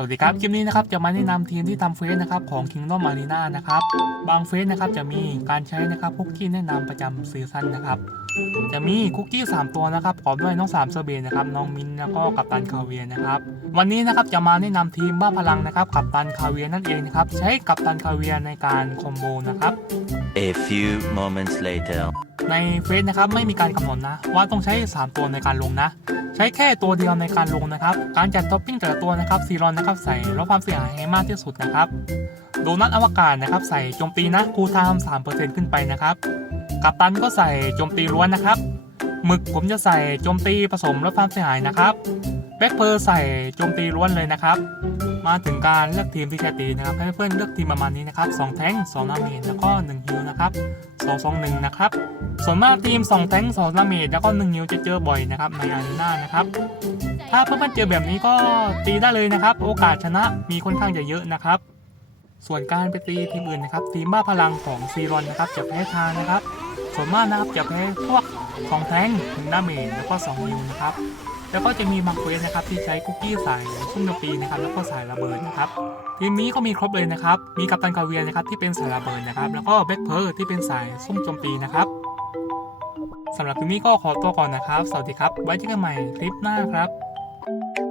สวัสดีครับ คลิปนี้นะครับจะมาแนะนำทีมที่ทำเฟซนะครับของ Kingdom Arena นะครับ บางเฟซนะครับจะมีการใช้นะครับคุกกี้แนะนำประจำซีซั่นนะครับ จะมีคุกกี้ 3 ตัวนะครับพร้อมด้วยน้อง3เซอร์เบนนะครับน้องมินแล้วก็กัปตันคาเวียนะครับ วันนี้นะครับจะมาแนะนำทีมบ้าพลังนะครับกัปตันคาเวียนั่นเองนะครับใช้กัปตันคาเวียในการคอมโบนะครับ A few moments later. ในเฟซนะครับไม่มีการกำหนดนะ ว่าต้องใช้ 3 ตัวในการลงนะ ใช้แค่ตัวเดียวในการลงนะครับ การจัดท็อปปิ้งแต่ละตัวนะครับซีรอนนะครับใส่ลดความเสียหายให้มากที่สุดนะครับโดนัทอวกาศนะครับใส่โจมตีนะคูทามสาม์3%ขึ้นไปนะครับกัปตันก็ใส่โจมตีล้วนนะครับหมึกผมจะใส่โจมตีผสมลดความเสียหายนะครับ แบ็คเพอร์ใส่โจมตีล้วนเลยนะครับ มาถึงการเลือกทีมที่จะตีนะครับ ให้เพื่อนๆเลือกทีมประมาณนี้นะครับ2แท้ง2นาเมจแล้วก็1ฮิวนะครับ2 2 1นะครับส่วนมากทีม2แท้ง2ดาเมจแล้วก็1นิ้วจะเจอบ่อยนะครับในอารีนานะครับถ้าเพื่อนๆเจอแบบนี้ก็ตีได้เลยนะครับ โอกาสชนะมีค่อนข้างจะเยอะนะครับ ส่วนการไปตีทีมอื่นนะครับทีมบ้าพลังของซีรอนนะครับจะแพ้ทางนะครับ ส่วนมากนะครับจะแพ้พวก2แท้งถึงดาเมจแล้วก็2นิ้วนะครับแล้วก็จะมีบางเควสนะครับที่ใช้คุกกี้สายซุ่มโจมตีนะครับแล้วก็สายระเบิดนะครับทีมนี้ก็มีครบเลยนะครับ มีกัปตันคาเวียนะครับที่เป็นสายระเบิดนะครับ แล้วก็แบ็คเพอร์ที่เป็นสายซุ่มโจมตีนะครับสำหรับคลิปนี้ก็ขอตัวก่อนนะครับ สวัสดีครับ ไว้เจอกันใหม่คลิปหน้าครับ